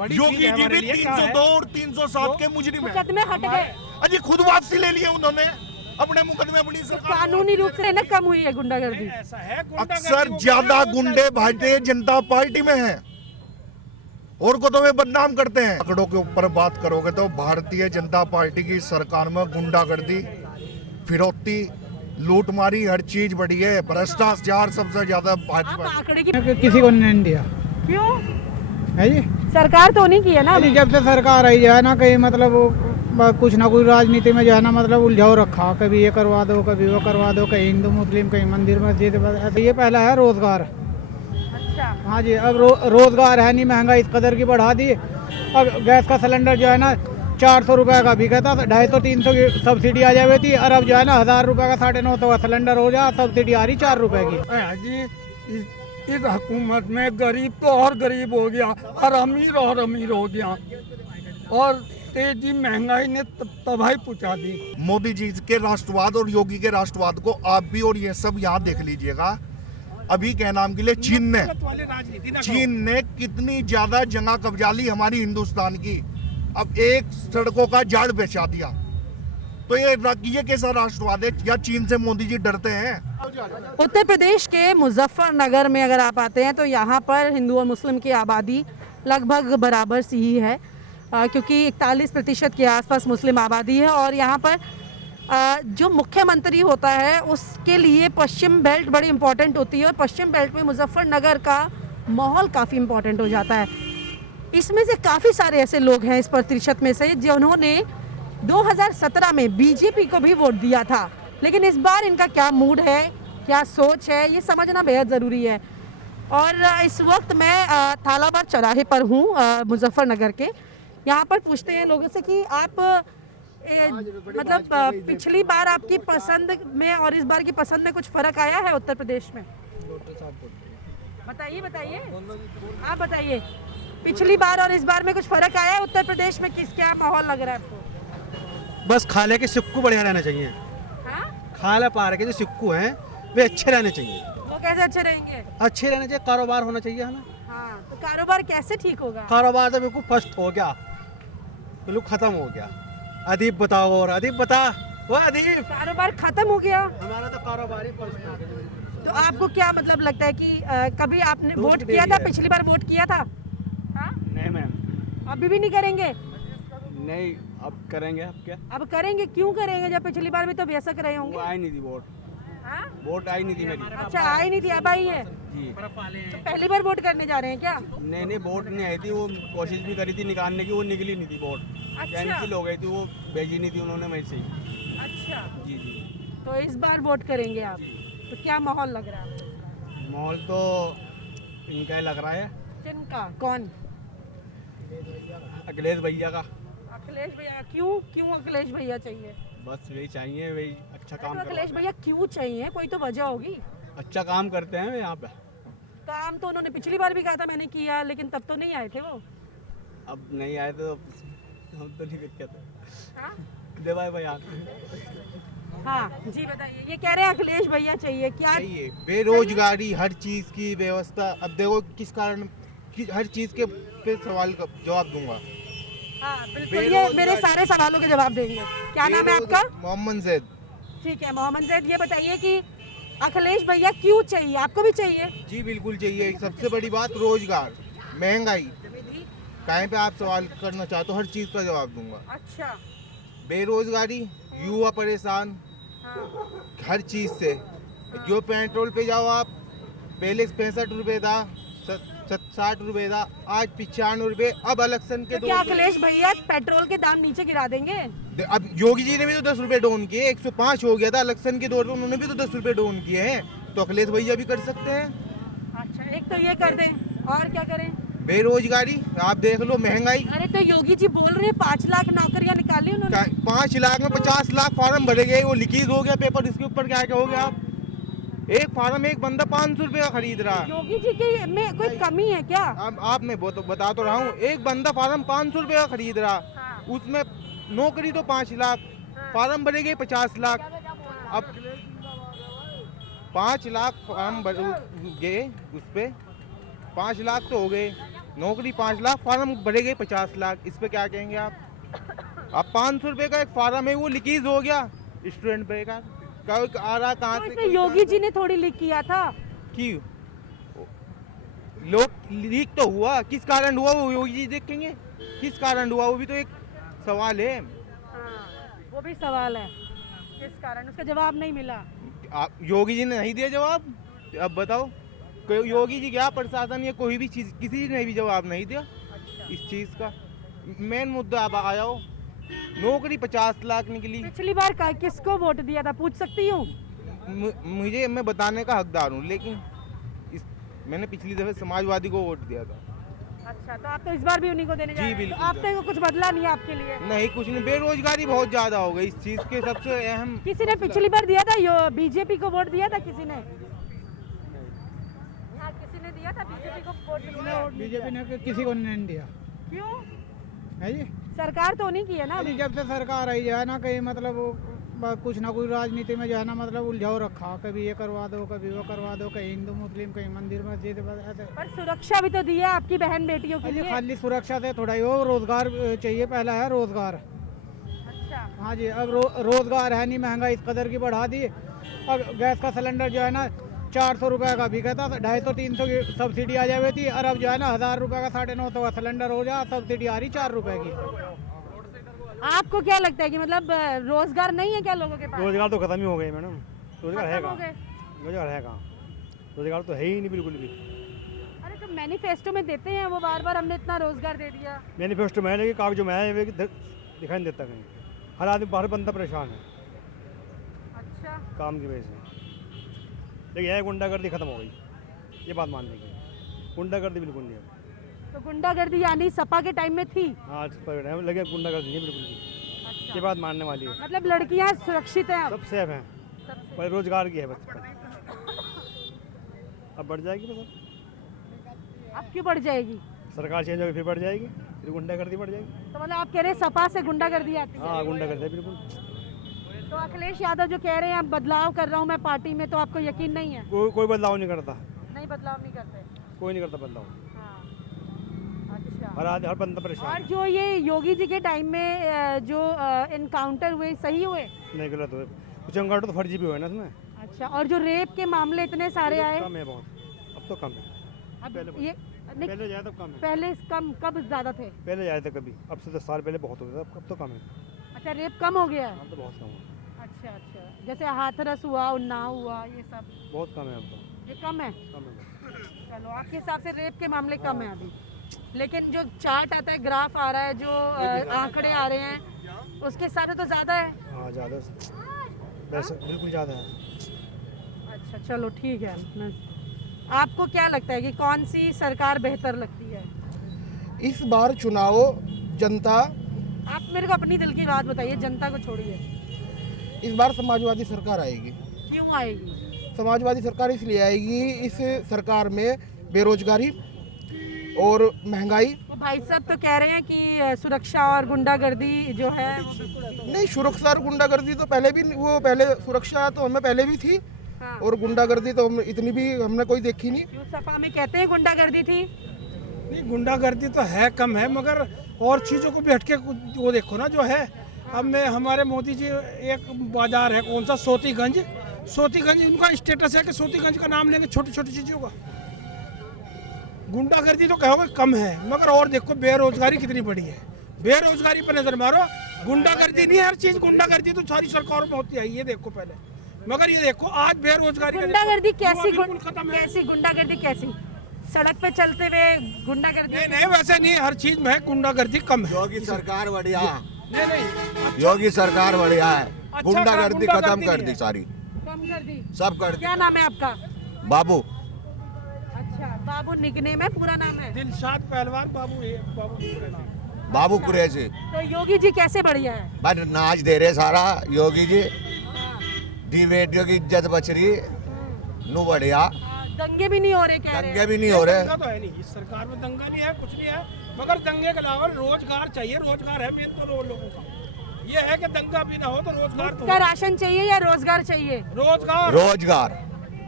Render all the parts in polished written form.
योगी जी भी 302 और 307 के मुजरिम है। मुकदमे हट गए, अजी खुद वापसी ले लिए उन्होंने अपने मुकदमे अपनी सरकार। कानूनी रूप से ना कम हुई है गुंडागर्दी। ऐसा है अक्सर ज्यादा गुंडे भारतीय जनता पार्टी में हैं और को तो वे बदनाम करते हैं। आंकड़ों के ऊपर बात करोगे तो भारतीय जनता पार्टी की सरकार में गुंडागर्दी, फिरौती, लूटमारी हर चीज बढ़ी है। भ्रष्टाचार सबसे ज्यादा आप भाजपा। आंकड़े की किसी को नहीं दिया क्यों? है जी। सरकार तो नहीं की है ना अभी। जब से सरकार आई जो है ना, कहीं मतलब कुछ ना कुछ राजनीति में जो है ना मतलब उलझाव रखा, कभी ये करवा दो कभी वो करवा दो, कहीं हिंदू मुस्लिम कहीं मंदिर मस्जिद। ऐसे ये पहला है रोजगार। अच्छा, हाँ जी, अब रोजगार है नहीं, महंगाई इस कदर की बढ़ा दी। अब गैस का सिलेंडर जो है ना 400 रुपये का बिका था, 250-300 की सब्सिडी आ जाती थी, और अब जो है ना 1000 रुपये का 950 का सिलेंडर हो जा, सब्सिडी आ रही 4 रुपये की। जी इस हुकूमत में गरीब तो और गरीब हो गया और अमीर हो गया, और तेजी महंगाई ने तबाही पहुंचा दी। मोदी जी के राष्ट्रवाद और योगी के राष्ट्रवाद को आप भी और ये सब यहाँ देख लीजिएगा। अभी क्या नाम के लिए चीन ने कितनी ज्यादा जगह कब्जा ली हमारी हिंदुस्तान की। अब एक सड़कों का जाड़ बिछा दिया, तो ये कैसा राष्ट्रवाद है? या चीन से मोदी जी डरते हैं? उत्तर प्रदेश के मुजफ्फरनगर में अगर आप आते हैं तो यहाँ पर हिंदू और मुस्लिम की आबादी लगभग बराबर सी ही है, क्योंकि 41% के आसपास मुस्लिम आबादी है। और यहाँ पर जो मुख्यमंत्री होता है उसके लिए पश्चिम बेल्ट बड़ी इंपॉर्टेंट होती है, और पश्चिम बेल्ट में मुजफ्फरनगर का माहौल काफ़ी इंपॉर्टेंट हो जाता है। इसमें से काफ़ी सारे ऐसे लोग हैं इस प्रतिशत में से जिन्होंने 2017 में बीजेपी को भी वोट दिया था, लेकिन इस बार इनका क्या मूड है, क्या सोच है, ये समझना बेहद ज़रूरी है। और इस वक्त मैं थालाबाद चौराहे पर हूँ मुजफ्फरनगर के। यहाँ पर पूछते हैं लोगों से कि आप मतलब पिछली बार आपकी पसंद में और इस बार की पसंद में कुछ फ़र्क आया है उत्तर प्रदेश में? बताइए आप बताइए, पिछली बार और इस बार में कुछ फ़र्क आया है उत्तर प्रदेश में? क्या माहौल लग रहा है आपको? बस खाले के सिक्कू बढ़िया रहना चाहिए। हाँ? खाला पार के जो सिक्कू हैं वे अच्छे रहने चाहिए। वो कैसे अच्छे रहेंगे? अच्छे रहने चाहिए, कारोबार होना चाहिए है ना। हाँ, तो कारोबार कैसे ठीक होगा? कारोबार तो बिल्कुल फर्स्ट हो गया, बिल्कुल खत्म हो गया। अदीब बताओ, और अदीब बता। वो अदीब, कारोबार खत्म हो गया? हमारा तो कारोबार ही फर्स्ट हो गया। तो आपको क्या मतलब लगता है कि कभी आपने वोट किया था? पिछली बार वोट किया था? हाँ? नहीं मैम, अभी भी नहीं करेंगे? नहीं अब करेंगे। अब क्या, अब करेंगे? क्यों करेंगे जब पिछली बार भी तो व्यसक रहे वो होंगे? आई नहीं थी वोट। हाँ? वोट आई नहीं थी मेरी अच्छा, आई नहीं थी, अब आई है। जी। तो पहली बार वोट करने जा रहे हैं क्या? नहीं वोट नहीं आई थी, वो कोशिश भी करी थी निकालने की, वो निकली नहीं थी वोट। अच्छा। कैंसिल हो गई थी, वो भेजी नहीं थी उन्होंने मेरे से ही। अच्छा, जी। तो इस बार वोट करेंगे आप? तो क्या माहौल लग रहा है आपको? माहौल तो इनका ही लग रहा है। किनका? कौन? अखिलेश भैया का। अखिलेश भैया? क्यों अखिलेश भैया चाहिए? बस वही चाहिए, वही अच्छा काम तो अखिलेश करवाते भैया क्यों चाहिए? कोई तो वजह होगी। हैं। अच्छा काम करते हैं वे यहाँ पे। काम तो उन्होंने पिछली बार भी कहा था मैंने किया, लेकिन तब तो नहीं आए थे वो। अब नहीं आए तो हम तो नहीं कहते। हाँ? दे भाई भैया हाँ जी बताइए, ये कह रहे हैं अखिलेश भैया चाहिए। क्या चाहिए? बेरोजगारी, हर चीज की व्यवस्था। अब देखो किस कारण हर चीज के पे सवाल का जवाब दूंगा। हाँ बिल्कुल, ये मेरे सारे सवालों के जवाब देंगे। क्या नाम है आपका? मोहम्मद जैद। ठीक है मोहम्मद जैद, ये बताइए कि अखिलेश भैया क्यों चाहिए? आपको भी चाहिए? जी बिल्कुल चाहिए। सबसे बड़ी बात रोजगार, महंगाई, कहीं पे आप सवाल करना चाहते हो हर चीज का जवाब दूंगा। अच्छा। बेरोजगारी, युवा परेशान हाँ। हर चीज से। जो पेट्रोल पे जाओ आप, पहले 65 रुपए था, 60 रुपए था, आज 95 रुपए। अब इलेक्शन के तो क्या अखिलेश भैया पेट्रोल के दाम नीचे गिरा देंगे? अब योगी जी ने भी तो 10 रुपए डाउन किए, 105 हो गया था इलेक्शन के दौर पे, उन्होंने भी तो 10 रुपए डाउन किए हैं। तो अखिलेश भैया भी कर सकते हैं। अच्छा, एक तो ये कर दें, और क्या करें? बेरोजगारी आप देख लो, महंगाई। अरे तो योगी जी बोल रहे हैं 5 लाख नौकरियां निकाली उन्होंने। 5 लाख में 50 लाख फार्म भरे गए, वो लीकेज हो गया पेपर। इसके ऊपर क्या क्या हो गया? आप एक फार्म एक बंदा 500 रुपए का खरीद रहा है। योगी जी की में कोई कमी है क्या? आप मैं बता तो रहा हूँ, एक बंदा फार्म 500 रुपए का खरीद रहा। हाँ। उसमें नौकरी तो 5 लाख, फार्म भरे गए 50 लाख। अब 5 लाख फार्म गए, उस पे 5 लाख तो हो गए, नौकरी 5 लाख, फार्म भरे गए 50 लाख, इस पे क्या कहेंगे आप? अब 500 रुपए का एक फार्म है, वो लीकेज हो गया, स्टूडेंट बेकार आ रहा कहाँ तो से? इसमें योगी जी ने थोड़ी लीक किया था। क्यों? लोग लीक तो हुआ, किस कारण हुआ वो योगी जी देखेंगे, किस कारण हुआ वो भी तो एक सवाल है। वो भी सवाल है, किस कारण, उसका जवाब नहीं मिला। योगी जी ने नहीं दिया जवाब, अब बताओ कोई योगी जी क्या, प्रशासन या कोई भी चीज किसी ने भी जवाब नहीं दिया इस चीज का। मेन मुद्दा अब आया हो, नौकरी 50 लाख निकली। पिछली बार किसको वोट दिया था पूछ सकती हूँ? मुझे, मैं बताने का हकदार हूँ, लेकिन मैंने पिछली दफे समाजवादी को वोट दिया था। अच्छा, तो आप तो इस बार भी उन्हीं को देने जा रहे हैं। बिल्कुल। तो आपने को कुछ बदला नहीं है आपके लिए? नहीं, कुछ नहीं, बेरोजगारी बहुत ज्यादा हो गई, इस चीज के सबसे अहम। किसी ने पिछली बार दिया था बीजेपी को वोट दिया था किसी ने? हाँ, किसी ने दिया था बीजेपी को वोट? बीजेपी ने किसी को नहीं दिया। क्यों? है जी, सरकार तो नहीं की है ना अभी अभी। जब से सरकार आई जो है ना, कहीं मतलब कुछ ना कुछ राजनीति में जो है ना मतलब उलझाव रखा, कभी ये करवा दो, कभी वो करवा दो, कहीं हिंदू मुस्लिम, कहीं मंदिर मस्जिद, ऐसे। पर सुरक्षा भी तो दी है आपकी बहन बेटियों के अरे लिए। खाली सुरक्षा से थोड़ा ही हो, रोजगार चाहिए, पहला है रोजगार। अच्छा, हाँ जी, अब रोजगार है नहीं, महंगाई इस कदर की बढ़ा दी। अब गैस का सिलेंडर जो है ना 400 रुपये का बिका था, 250-300 की सब्सिडी आ जाती थी, और अब जो है ना 1000 रुपये का 950 का सिलेंडर हो जाए, सब्सिडी आ रही 4 रुपये की। आपको क्या लगता है कि मतलब रोजगार नहीं है क्या लोगों के पास? रोजगार तो खत्म ही हो गए मैडम, रोजगार है खत्म हो कहाँ? गए? रोजगार है कहाँ? रोजगार तो है ही नहीं बिल्कुल भी। अरे तो मैनिफेस्टो में देते हैं वो बार बार, हमने इतना रोजगार दे दिया। मैनिफेस्टो में है, लेकिन कागजों में है, वे दिखाई नहीं देता कहीं। हर आदमी, बाहर बंदा परेशान है अच्छा, काम की वजह से। लेकिन यह गुंडागर्दी खत्म हो गई, ये बात मानने की। गुंडागर्दी बिल्कुल नहीं है। तो गुंडागर्दी यानी सपा के टाइम में थी? हाँ, लगे गुंडागर्दी नहीं बिल्कुल भी, अच्छा, ये बात मानने वाली है। मतलब लड़कियां सुरक्षित हैं अब? सब सेफ हैं, सबसे? पर रोजगार की है बस। अब बढ़ जाएगी, बस अब क्यों बढ़ जाएगी? सरकार चेंज होगी फिर बढ़ जाएगी, फिर गुंडागर्दी बढ़ जाएगी। तो मतलब आप कह रहे हैं सपा से गुंडागर्दी आती है? हाँ, गुंडागर्दी है बिल्कुल। तो अखिलेश यादव जो कह रहे हैं अब बदलाव कर रहा हूँ मैं पार्टी में, तो आपको यकीन नहीं है? कोई बदलाव नहीं करता, नहीं, बदलाव नहीं करते। कोई नहीं करता बदलाव। हाँ, अच्छा। हर बंदा परेशान और है। जो ये योगी जी के टाइम में जो इनकाउंटर हुए, सही हुए? नहीं, गलत हुए, कुछ एनकाउंटर तो फर्जी भी हुए ना इसमें। अच्छा, और जो रेप के मामले इतने सारे आए? कम है बहुत, अब तो कम है। अब पहले ये नहीं, पहले जाए तो कम है, पहले कम कब ज्यादा थे? पहले जाए थे कभी, अब से 10 साल पहले बहुत होते थे, अब तो कम है। अच्छा, रेप कम हो गया है? अब तो बहुत कम है, अच्छा अच्छा, जैसे हाथरस हुआ, उन्नाव हुआ, ये सब बहुत कम है अब तो, ये कम है? कम है। चलो, आपके हिसाब से रेप के मामले कम है अभी, लेकिन जो चार्ट आता है, ग्राफ आ रहा है, जो आंकड़े आ रहे हैं, उसके हिसाब से तो ज़्यादा है। हाँ, ज़्यादा वैसे बिल्कुल ज़्यादा है। अच्छा, चलो ठीक है। आपको क्या लगता है कि कौन सी सरकार बेहतर लगती है? इस बार चुनाव जनता, आप मेरे को अपनी दिल की बात बताइए, जनता को छोड़िए। इस बार समाजवादी सरकार आएगी। क्यों आएगी? समाजवादी सरकार इसलिए आएगी, इस सरकार में बेरोजगारी और महंगाई। वो भाई साहब तो कह रहे हैं कि सुरक्षा और गुंडागर्दी जो है वो नहीं, सुरक्षा और गुंडागर्दी तो पहले भी, वो पहले सुरक्षा तो हमें पहले भी थी, हाँ। और गुंडागर्दी तो हम इतनी भी हमने कोई देखी नहीं। क्यों सपा में कहते हैं गुंडागर्दी थी? नहीं, गुंडागर्दी तो है, कम है, मगर और चीज़ों को भी हटके वो देखो ना जो है। अब मैं, हमारे मोदी जी, एक बाजार है, कौन सा, सोतीगंज, उनका स्टेटस है कि सोतीगंज का नाम लेंगे छोटी छोटी चीज़ों का। गुंडागर्दी तो कहोगे कम है, मगर और देखो बेरोजगारी कितनी बड़ी है। बेरोजगारी पर नजर मारो, गुंडागर्दी नहीं, हर चीज़ गुंडागर्दी तो सारी सरकारों में होती है, ये देखो पहले। मगर ये देखो आज बेरोजगारी, गुंडागर्दी कैसी? बिल्कुल खत्म है। कैसी गुंडागर्दी? कैसी? सड़क पे चलते हुए गुंडागर्दी? नहीं नहीं, वैसे नहीं, हर चीज में गुंडागर्दी कम है। योगी सरकार बढ़िया, नहीं नहीं, योगी सरकार बढ़िया है, गुंडागर्दी खत्म गुंडागर्दी कर नहीं दी है। सारी, कम कर दी? सब कर दी। क्या नाम है आपका? बाबू, अच्छा, बाबू निकनेम है, पूरा नाम है? दिलशाद पहलवान बाबू है, बाबू। बाबू कुरैशी। तो योगी जी कैसे बढ़िया है? बस नाच दे रहे सारा योगी जी, हाँ। दी बेटियों की इज्जत बच रही, नु बढ़िया, दंगे भी नहीं हो रहे, कह रहे दंगे हैं। भी नहीं हो रहे। दंगा तो है नहीं, इस सरकार में दंगा नहीं है, कुछ नहीं है, मगर दंगे के अलावा रोजगार चाहिए। रोजगार है मेन तो लोगों का, ये है कि दंगा भी ना हो तो रोजगार तो का हो। राशन चाहिए या रोजगार चाहिए? रोजगार, रोजगार,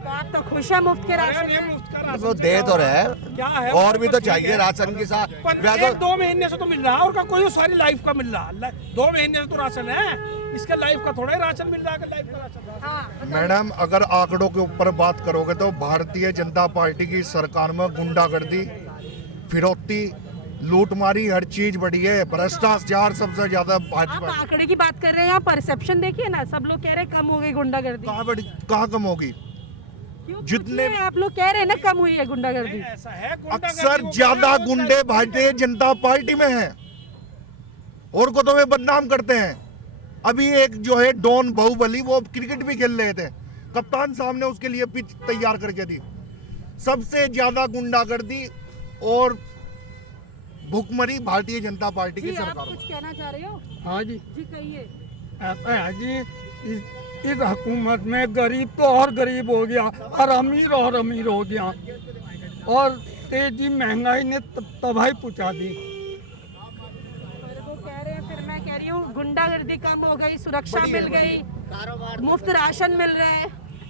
तो आप तो खुश है मुफ्त के राशन ये में? मुफ्त का राशन तो चल दे रहा तो है। रहे, क्या है और भी तो ठीक चाहिए है। राशन के साथ। पर या एक तो 2 महीने से तो मिल रहा है, और का कोई सारी लाइफ का मिल रहा है। 2 महीने से तो राशन है, इसका लाइफ का थोड़ा ही राशन मिल रहा है, लाइफ का राशन। हाँ, मैडम अगर आंकड़ों के ऊपर बात करोगे तो भारतीय जनता पार्टी की सरकार में गुंडागर्दी, फिरौती, लूटमारी, हर चीज बढ़ी है। भ्रष्टाचार सबसे ज्यादा आप भाजपा। आंकड़े की बात कर रहे हैं, यहाँ परसेप्शन देखिए ना, सब लोग कह रहे हैं कम हो गई गुंडागर्दी। कहाँ कम होगी? क्यों जितने- पूछिए, आप लोग कह रहे हैं ना कम हुई है गुंडागर्दी। ऐसा है, गुंडागर्दी अक्सर वो ज्यादा कर रहे हैं, गुंडे भारतीय जनता पार्टी में हैं और को तो वे बदनाम करते हैं। अभी एक जो है डॉन बाहुबली, वो क्रिकेट भी खेल रहे थे, कप्तान साहब ने उसके लिए पिच तैयार करके दी। सबसे ज्यादा गुंडागर्दी और भुखमरी भारतीय जनता पार्टी की जी, आप सरकार में। कुछ कहना चाह रहे हो? हाँ जी, जी कहिए। ऐसा है जी, इस हुकूमत में गरीब तो और गरीब हो गया और अमीर हो गया, और तेजी महंगाई ने तबाही पहुंचा दी। और वो कह रहे हैं, फिर मैं कह रही हूँ गुंडागर्दी कम हो गई, सुरक्षा मिल गई, मुफ्त राशन मिल रहा है।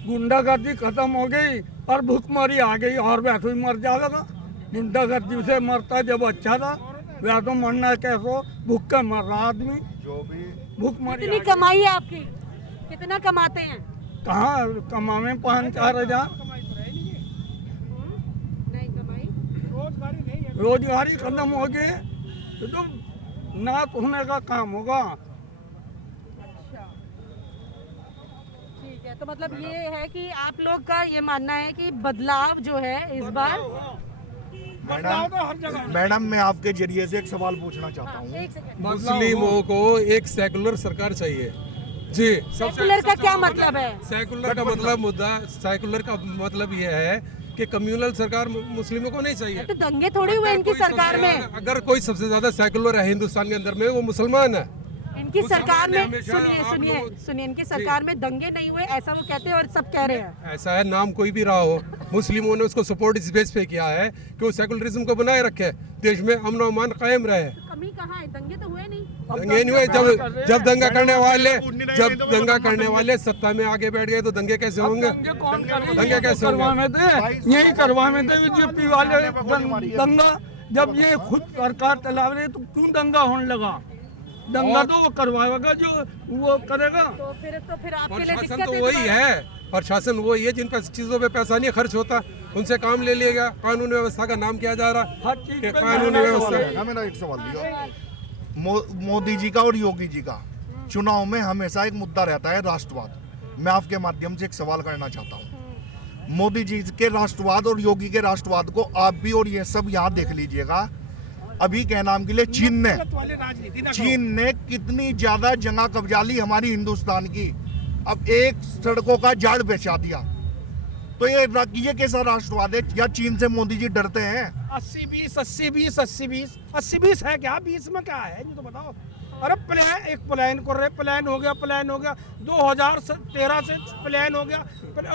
गुंडागर्दी खत्म हो गई और भूखमरी आ गई, और वैसे ही मर जाएगा। गुंडागर्दी से मरता जब अच्छा था, वैसे तो मरना कैसे, भूख का मर रहा आदमी। जो भी भूखमरी कितनी कमाई है आपकी? कितना कमाते हैं? कहाँ कमावे 5-4 हजार। नहीं कमाई। रोजगारी खत्म हो गई तो ना होने का काम होगा। ठीक है, तो मतलब ये है कि आप लोग का ये मानना है कि बदलाव जो है इस बार। मैडम मैं आपके जरिए से एक सवाल पूछना चाहता हूँ। एक सेकंड, मुस्लिमों को एक सेकुलर सरकार चाहिए जी। सेकुलर का क्या मतलब है? सेकुलर का मतलब ये है कि कम्युनल सरकार मुस्लिमों को नहीं चाहिए। तो दंगे थोड़ी हुए इनकी सरकार में। अगर कोई सबसे ज्यादा सेकुलर है हिंदुस्तान के अंदर में, वो मुसलमान है। इनकी सरकार में हमेशा आप सुनिए, लोग- इनकी सरकार में दंगे नहीं हुए ऐसा वो कहते हैं और सब कह रहे हैं। ऐसा है, नाम कोई भी रहा हो, मुस्लिमों ने उसको सपोर्ट इस बेस पे किया है कि वो सेकुलरिज्म को बनाए रखे, देश में अमन और अमान कायम रहे। तो कमी कहाँ है? दंगे तो हुए नहीं। दंगे नहीं हुए। जब दंगा करने वाले सत्ता में आगे बैठ गए तो दंगे कैसे होंगे? दंगे कैसे होंगे? यही करवाने थे बीजेपी वाले दंगा। जब ये खुद सरकार चला रहे तो क्यों दंगा होने लगा? दंगा तो वो करवाएगा जो वो करेगा। तो फिर आपके लिए प्रशासन दिक्कत तो है वही है, प्रशासन वही है जिन पर चीजों पे पैसा नहीं खर्च होता, उनसे काम ले लिएगा। कानून व्यवस्था का नाम किया जा रहा हर चीज कि पे कानून व्यवस्था। मेरा एक सवाल दिया। मोदी जी का और योगी जी का चुनाव में हमेशा एक मुद्दा रहता है, राष्ट्रवाद। मैं आपके माध्यम से एक सवाल करना चाहता हूँ। मोदी जी के राष्ट्रवाद और योगी के राष्ट्रवाद को आप भी और ये सब यहाँ देख लीजिएगा। अभी क्या नाम के लिए चीन ने कितनी ज्यादा जगह कब्जा ली हमारी हिंदुस्तान की, अब एक सड़कों का झाड़ बिछा दिया। तो ये कैसा राष्ट्रवाद है? या चीन से मोदी जी डरते हैं? 80-20 80-20 80-20 80-20 है क्या? 20 में क्या है ये तो बताओ। अरे प्लान, एक प्लान कर रहे, प्लान हो गया 2013 से प्लान हो गया,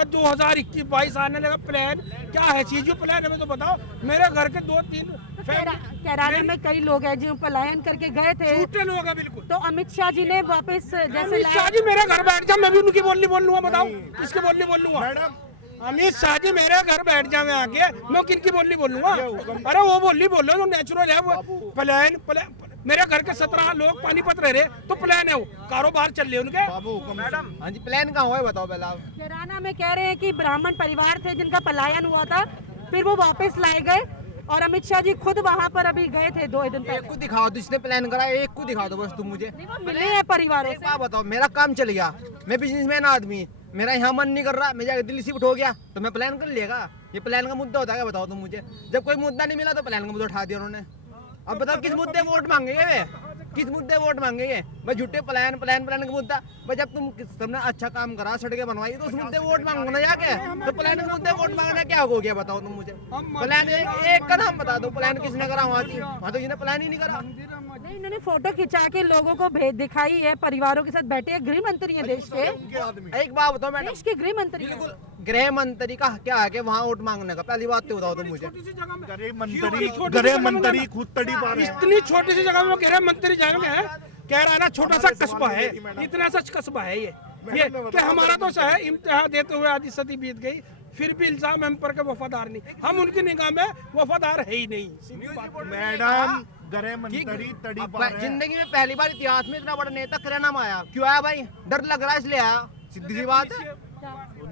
2021-22 आने लगा प्लान। क्या है चीज जो प्लान हमें तो बताओ। मेरे घर के 2-3 कैराना में कई लोग हैं जो पलायन करके गए थे, झूठे लोग हैं बिल्कुल। तो अमित शाह जी ने वापस जैसे अमित शाह जी मेरे घर बैठ जाए, मैं भी उनकी बोलनी बोल लूंगा। बताओ किसकी बोलनी बोल लूंगा? अमित शाह जी मेरे घर बैठ जाए आके, मैं किनकी बोलनी बोल लूंगा? अरे वो बोलनी बोल लो जो नेचुरल है। वो प्लान मेरे घर के 17 लोग पानीपत रह रहे, तो प्लान है, वो कारोबार चल रहे उनके। मैडम हाँ जी, प्लान कहाँ हुआ है बताओ पहले आप। कैराना में कह रहे हैं कि ब्राह्मण परिवार थे जिनका पलायन हुआ था, फिर वो वापस लाए गए, और अमित शाह जी खुद वहाँ पर अभी गए थे 2 दिन एक पहले। को दिखाओ, जिसने प्लान करा एक को दिखा दो बस तुम मुझे। नहीं, वो मिले हैं परिवारों एक से। बात बताओ, मेरा काम चल गया, मैं बिजनेसमैन आदमी, मेरा यहाँ मन नहीं कर रहा, मैं जाकर दिल्ली शिफ्ट हो गया, तो मैं प्लान कर लेगा? ये प्लान का मुद्दा होता है क्या? बताओ तुम मुझे। जब कोई मुद्दा नहीं मिला तो प्लान का मुद्दा उठा दिया उन्होंने। अब बताओ किस मुद्दे वोट मांगेंगे वे? किस मुद्दे वोट मांगेंगे? भाई झूठे प्लान का मुद्दा। भाई जब तुमने अच्छा काम करा, सड़कें बनवाई, तो उस मुद्दे वोट मांगो ना जाके। तो प्लान के मुद्दे वोट मांगना क्या हो गया बताओ तुम मुझे। प्लान एक का नाम बता दो, प्लान किसने करा वहाँ थी? वहाँ तो जिन्हें प्लान ही नहीं करा। नहीं, इन्होंने फोटो खिंचा के लोगों को दिखाई है, परिवारों के साथ बैठे हैं। गृह मंत्री है देश के, एक बात बताओ मैडम, देश के गृह मंत्री हैं। बिल्कुल गृह मंत्री का क्या है कि वहाँ वोट मांगने का? पहली बात तो बताओ तुम मुझे। गृह मंत्री खुद तड़ी पा रहे हैं। इतनी छोटी सी जगह में गृह मंत्री जाएंगे? कह रहा है ना छोटा सा कस्बा है, इतना सा कस्बा है ये कि हमारा तो है। इम्तिहान देते हुए आधी सदी बीत गई, फिर भी इल्जाम हम पर के वफादार नहीं, हम उनकी निगाह में वफादार है ही नहीं। सीधी बात। मैडम गृह मंत्री तड़ी अब पार है। जिंदगी में पहली बार इतिहास में इतना बड़ा नेता किराना में आया, क्यों आया भाई? डर लग रहा है इसलिए आया, सीधी सी बात है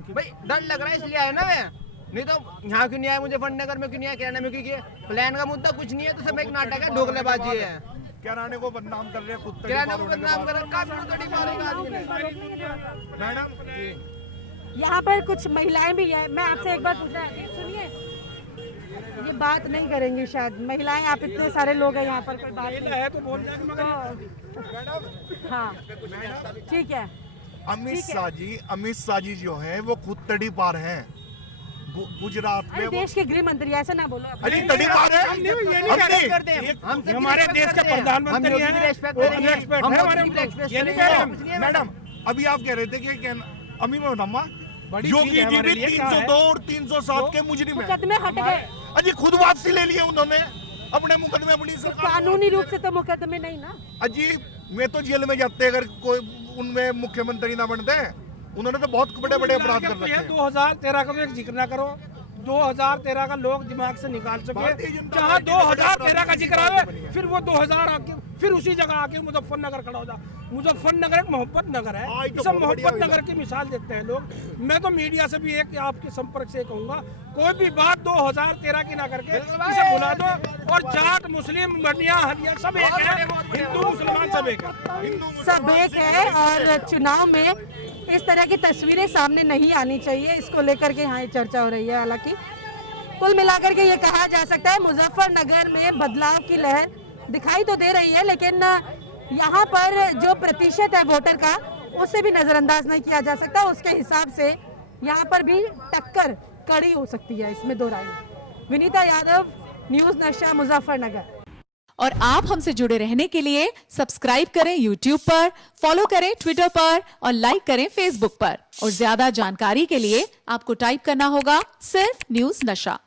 भाई, डर लग रहा है इसलिए आया ना मैं, नहीं तो यहाँ क्यों नहीं आया, मुजफ्फरनगर में क्यों नहीं आया, किराना में क्यों किया? प्लान का मुद्दा कुछ नहीं है, तो सब एक नाटक है, ढोकलेबाजी है। किराने को बदनाम कर रहे हैं, खुद किराना को बदनाम कर रहे हैं, काफी तड़ी मारेगा आदमी ने। मैडम यहाँ पर कुछ महिलाएं भी हैं। मैं आपसे एक बार पूछना है, सुनिए, ये बात नहीं करेंगे शायद महिलाएं, आप इतने सारे लोग हैं यहाँ पर, कोई बात नहीं है तो बोल जाएंगे, मगर हाँ ठीक है। अमित शाह जी जो हैं वो खुद तड़ी पार हैं। गुजरात में देश के गृह मंत्री, ऐसा ना बोलो। अरे तड़ी पार है, हम नहीं करते हैं, हमारे देश के प्रधानमंत्री हैं, मैडम अभी आप कह रहे थे कि अमी मोहम्मा योगी जी भी 302 और 307 के मुजरिम हैं। मुकदमे हट गए, अजी खुद वापसी ले लिए उन्होंने अपने मुकदमे, अपनी सरकार। कानूनी रूप से तो मुकदमे नहीं ना। अजी मैं तो जेल में जाते अगर कोई उनमें मुख्यमंत्री ना बनते, उन्होंने तो बहुत बड़े बड़े अपराध कर रखे हैं। 2013 का तो एक जिक्र ना करो, 2013 का लोग दिमाग से निकाल चुके, जहाँ 2013 का जिक्र आवे फिर वो 2000 आके फिर उसी जगह आके मुजफ्फरनगर खड़ा हो जा। मुजफ्फरनगर एक मोहब्बत नगर है, इसे मोहब्बत नगर की मिसाल देते हैं लोग। मैं तो मीडिया से भी एक आपके संपर्क से कहूंगा, कोई भी बात 2013 की ना करके इसे बुला दो, और जाट मुस्लिम बनिया हरिया सब एक है, हिंदू मुसलमान सब एक है, सब एक है। और चुनाव में इस तरह की तस्वीरें सामने नहीं आनी चाहिए, इसको लेकर के यहाँ चर्चा हो रही है। हालांकि कुल मिलाकर के ये कहा जा सकता है मुजफ्फरनगर में बदलाव की लहर दिखाई तो दे रही है, लेकिन यहाँ पर जो प्रतिशत है वोटर का उससे भी नजरअंदाज नहीं किया जा सकता। उसके हिसाब से यहाँ पर भी टक्कर कड़ी हो सकती है, इसमें दो राय नहीं। विनीता यादव, न्यूज़ नशा, मुजफ्फरनगर। और आप हमसे जुड़े रहने के लिए सब्सक्राइब करें YouTube पर, फॉलो करें Twitter पर और लाइक करें Facebook पर। और ज्यादा जानकारी के लिए आपको टाइप करना होगा सिर्फ न्यूज़ नशा।